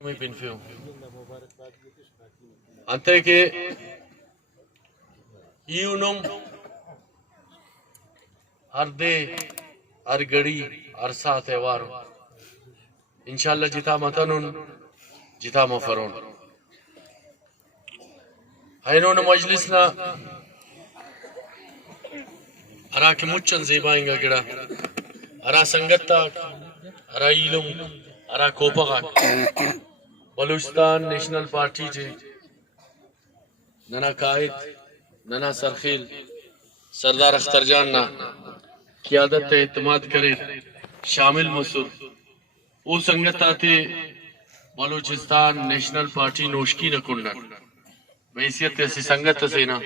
میں پنفیو انتے کے ایونم ہر دے ہر گڑی ہر ساتھ وار انشاءاللہ جتا متنون جتا مفرون اینون مجلسنا ارا کے مچن زیبائیں گا گڑا ارا سنگتا ارا ایلم ارا کوپا بلوچستان نیشنل پارٹی جے ننا قائد ننا سرخیل سردار اختر جان نا قیادت اعتماد کرے شامل مسور او سنگت آتے بلوچستان نیشنل پارٹی نوشکی نکنن بحیثیت ایسی سنگت سے نا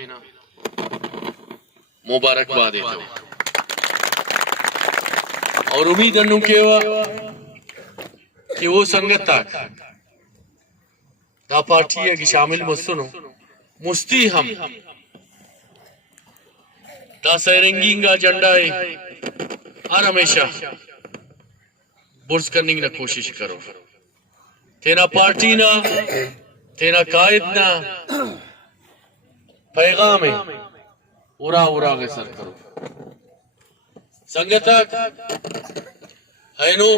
مبارک باد ہے اور امید انہوں کیوا کہ وہ سنگت تاک دا پارٹی ہے کہ شامل مسنو مستی ہم دا سیرنگینگا جنڈا ہے ہر ہمیشہ برز کرنے کی کوشش کرو تینا پارٹی نا تینا قائد نا پیغام ہے اورا غسر کرو سنگتا اینو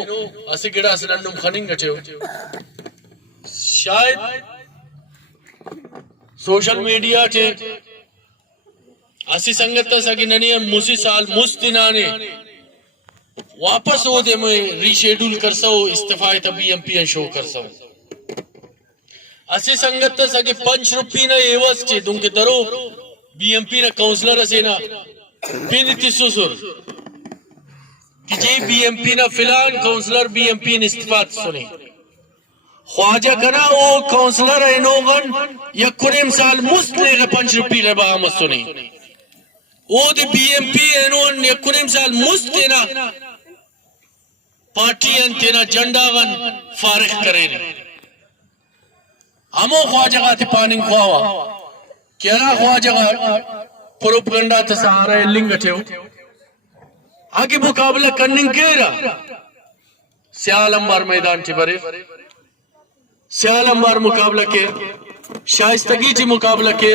اسی گڑا سننم خننگ گٹھے ہو شاید سوشل میڈیا چھے اسی سنگتا سا کہ ننی موسی سال مستنانے واپس ہو دے میں ری شیڈول کر سو استفائی تا بی ایم پی ان شو کر سو اسی سنگتا سا کہ 5 روپی نا ایواز چھے دن کے درو بی ایم پی نا کونسلر اسے نا پینتی سسر کہ جی بی ایم پی نا فلان کونسلر بی ایم پی نا استفاد سنے خواجہ کنا او کونسلر اینوغن یک کنیم سال مست لے گا 5 روپی لے با آمد سنے او دے بی ایم پی اینوغن یک کنیم سال مست لینا پارٹی انتینا جنڈاغن فارغ کرے نے ہمو خواجہ گاتے پاننگ خواہا کیا خواجہ گا پروپگنڈا تسہارا لنگٹے ہو آگے مقابلہ کرننگ کے رہا سیال امبار میدان چی برے سیال امبار مقابلہ کے شائستگی چی مقابلہ کے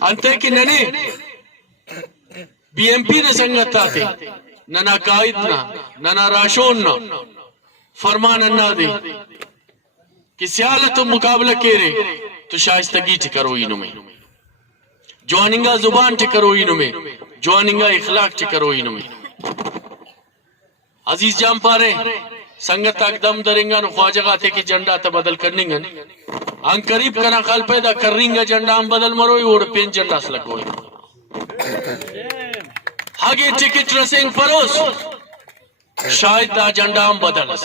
انتے کی ننے بی ایم پی نے سنگت آتے ننا قائد ننا راشون نا فرمان انا دے کہ سیالتو مقابلہ کے رہے تو شائستگی چی کرو اینو میں جواننگا زبان چی کرو اینو میں جواننگا اخلاق چی کرو اینو میں عزیز جام پارے سنگت اقدم درنگا نو خواجہ گاتے کی جنڈا تا بدل کرنگا ان قریب کنا خال پیدا کرنگا جنڈا ہم بدل مروئی اوڑ پین جنڈا سلک ہوئی آگے ٹکٹ رسنگ فروس شاید دا جنڈا ہم بدلس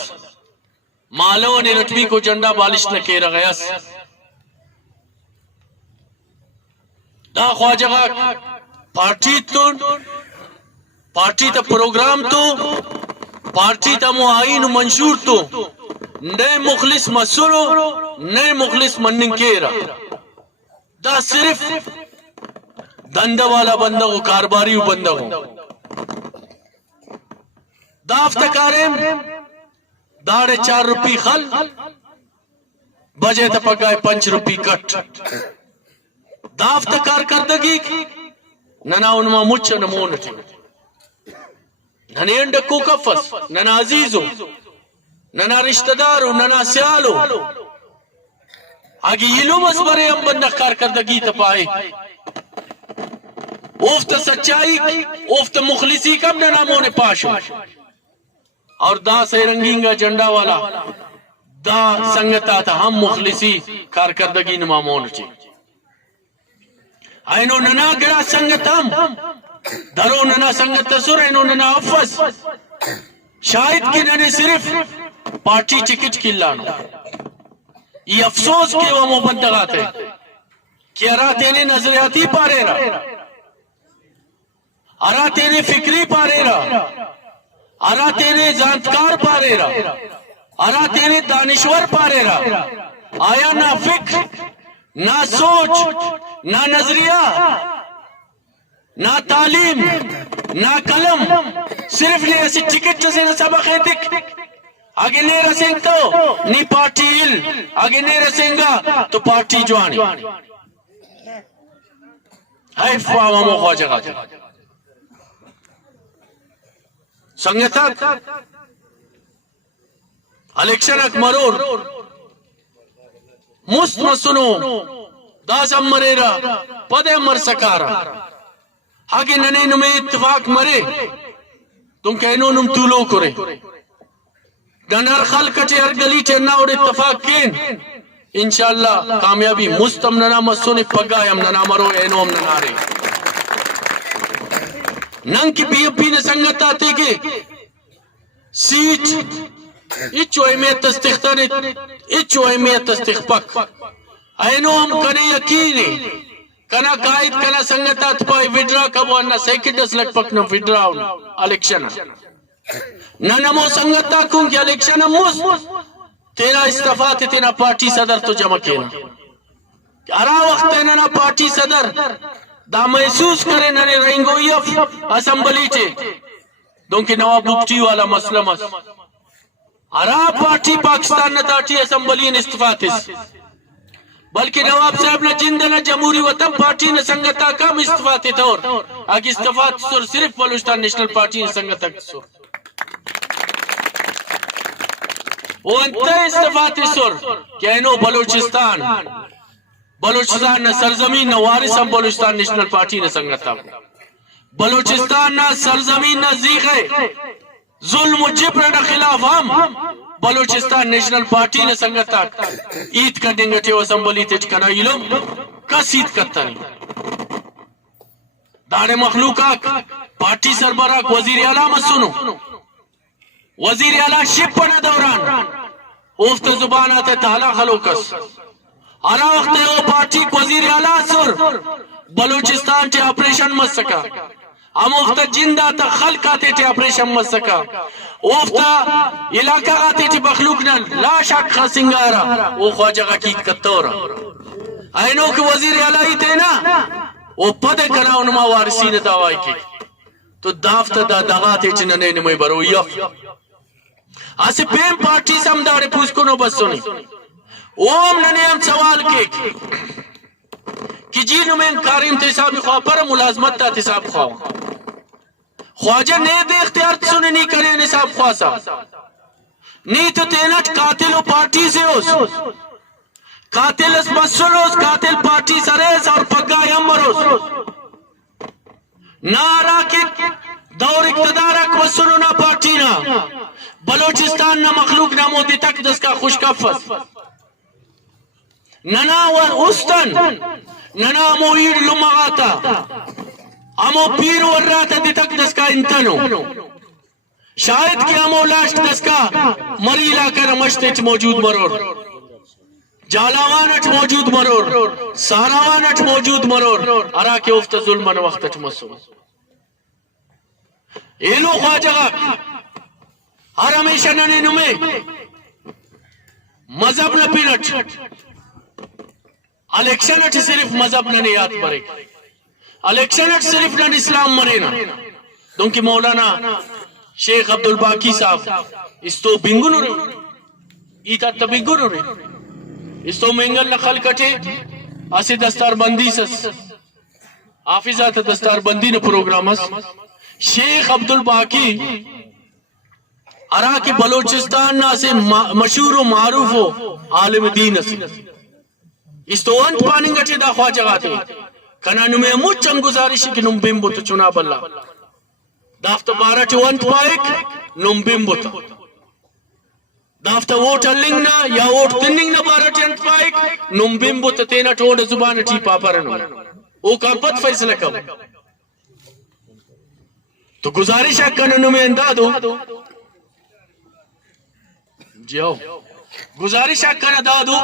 مالو نے رٹمی کو جنڈا بالش نکے رغیس دا خواجہ گا پارٹی تا پروگرام تو پارٹی تا معاین منشور تو نئے مخلص مسلو نئے مخلص مننگ کیرا دا صرف دندہ والا بندہ ہو کارباری ہو بندہ ہو دا افتکاریم داڑے 4 روپی خل بجے تا پکائے 5 روپی کٹ دا افتکار کردگی ننا انما مچ نمون تھی ننے انڈکو کفس ننا عزیزو ننا رشتہ دارو ننا سیالو آگے یہ لو مصبرے ہم بندہ کار کردگی تپائے اوفت سچائی اوفت مخلصی کم ننا مونے پاشو اور دا سیرنگینگا جنڈا والا دا سنگتا تھا ہم مخلصی کار کردگی نما مون چی اینو ننا گڑا سنگت ہم درو ننا سنگت سر اینو ننا افس شاید کی ننے صرف پارٹی چکٹ کلانو یہ افسوس کے وہ مبندگات ہے کہ ارا تینے نظریاتی پارے رہا ارا تینے فکری پارے رہا ارا تینے زانتکار پارے رہا ارا تینے دانشور پارے رہا آیا نہ فکر نہ سوچ نہ نظریہ نہ تعلیم نہ قلم صرف یہ ایسی ٹکٹ جسے نہ سبق ہے دکھ آگے نہیں رسیں تو نی پارٹی ہل آگے نہیں رسیں گا تو پارٹی جوانی ہے فاوام و خواجہ گا سنگتا الیکشن اک مرور مست مسنو داسم مریرا پدے مر سکارا آگے ننے نمیں اتفاق مرے تم کہنو نم طولو کرے دنر خلق ہر گلی چننا اور اتفاق کین انشاءاللہ کامیابی مستم ننا مسونی پگا یم ننا مرو اینو ہم ننا رے ننگ کی بی اپ پی نے سنگت آتے کہ سیٹ اچو اہمیت تستخدر اچو اہمیت تستخپک اینو ہم کنے یقینے کنا قائد کنا سنگت آت پائی ویڈرا کبو انہ سیکٹس لگ پکنا ویڈرا الیکشن ننمو سنگت آکوں کہ الیکشن موس تیرا استفاع تینا پارٹی صدر تو جمع کینا ارا وقت ننا پارٹی صدر دا محسوس کرے ننے رہنگوئی اسمبلی چے دونکہ نواب بکٹی والا مسئلہ مس ارا پارٹی پاکستان نتاٹی اسمبلی ان استفاع تیس بلکہ نواب صاحب نے جندنا جمہوری وطن پارٹی نے سنگتا کم استفاع تی دور آگی استفاع سر صرف بلوچستان نیشنل پارٹی نے سنگتا سر وہ انتہ استفاع تی سر کہ اینو بلوچستان نہ سرزمین نہ وارث ہم بلوچستان نیشنل پارٹی نے سنگتا بلوچستان نہ سرزمین نہ زیغ ہے ظلم و جبر نہ خلاف ہم بلوچستان نیشنل پارٹی نے سنگتا عید کا ڈنگٹے و اسمبلی تیج کنا علم کس عید کرتا نہیں دانے مخلوقہ پارٹی سربراہ وزیر اعلیٰ مسنو وزیر اعلیٰ شپ پڑا دوران اوفت زبان آتے تحلا خلوکس آنا وقت ہے وہ پارٹی وزیر اعلیٰ سر بلوچستان چے آپریشن مس سکا ہم وقت جندہ تا خلق آتے چے آپریشن مس سکا وقت علاقہ آتے چے بخلوق نہ لا شک خسنگارا وہ خواجہ کی کتورا اینو کہ وزیر اعلیٰ ہی تے نا وہ پدے کنا انما وارثین دعوائی کی تو دافت دا دغاتے چے ننے نمائی برو یف آسے پیم پارٹی سمدارے پوچھ کنو بس سنی اوم ننے ہم سوال کے کہ جینو میں انکاری انتصابی خواہ پر ملازمت تا انتصاب خواہ خواجہ نہیں دے اختیار سنے نہیں کرے انتصاب خواہ سا نہیں تو تینٹ قاتل و پارٹی سے ہوس قاتل اس مسل ہوس قاتل پارٹی سریس اور پگا یمبر ہوس نارا کے دور اقتدارک مسلو نا پارٹی نا بلوچستان نا مخلوق نا مودی تک دس کا خوش کفت ننا و استن ننا مویر لمغاتا امو پیر وراتا دی تک دس کا انتنو شاید کہ امو لاشت دس کا مری علاقہ مشتچ موجود مرور جالاوانچ موجود مرور ساراوانچ موجود مرور ارا کے افت ظلمن وقتچ مسو ایلو خواجہ ہر ہمیشہ ننے نمے مذہب نہ پیلٹ الیکشن اچھ صرف مذہب نہ نیات برے الیکشن اچھ صرف نہ اسلام مرینا دونکہ مولانا شیخ عبدالباقی صاحب اس تو بنگنو رہے ایتا تبنگنو رہے اس تو منگل نخل کٹے آسی دستار بندی سس حافظات دستار بندی نے پروگرام اس شیخ عبدالباقی ارا کی بلوچستان نا سے مشہور و معروف ہو عالم دین اسی اس تو انت پاننگ اچھے دا خواہ جگاتے کنا نمیں مچن گزارشی کہ نم بمبو تو چناب اللہ دافتا بارا چو انت پائک نم بمبو تا دافتا ووٹ اللنگ نا یا ووٹ تننگ نا بارا چو انت پائک نم بمبو تا تینا ٹوڑ زبان ٹی پاپا رنو او کا پت فیصلہ کب تو گزارش کنا نمیں اندادو جی آؤ گزارش کنا دادو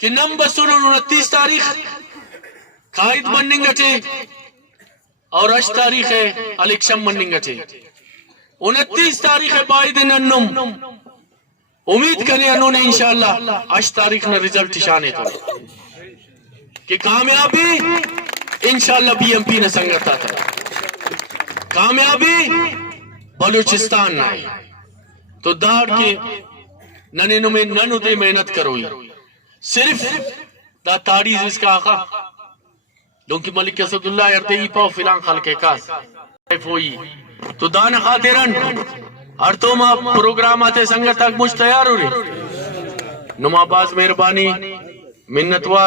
کہ نمبر 29 تاریخ قائد بننگ اٹھے اور 8 تاریخ ہے الیکشن بننگ اٹھے 29 تاریخ ہے باید ننم امید کرنے انہوں نے انشاءاللہ 8 تاریخ نے رزلٹ شانے تھا کہ کامیابی انشاءاللہ بی ایم پی نے سنگتا تھا کامیابی بلوچستان نہ ہے تو داڑ کے ننو میں ننو دے محنت کروئی صرف دا تاڑیز اس کا آقا دونکی ملک اسد اللہ ارتے ہی پاو فلان خلق کاس ہوئی تو دان خاطرن ارتو ما پروگرام آتے سنگت تک مجھ تیار ہو رہے نما باز مہربانی منتوار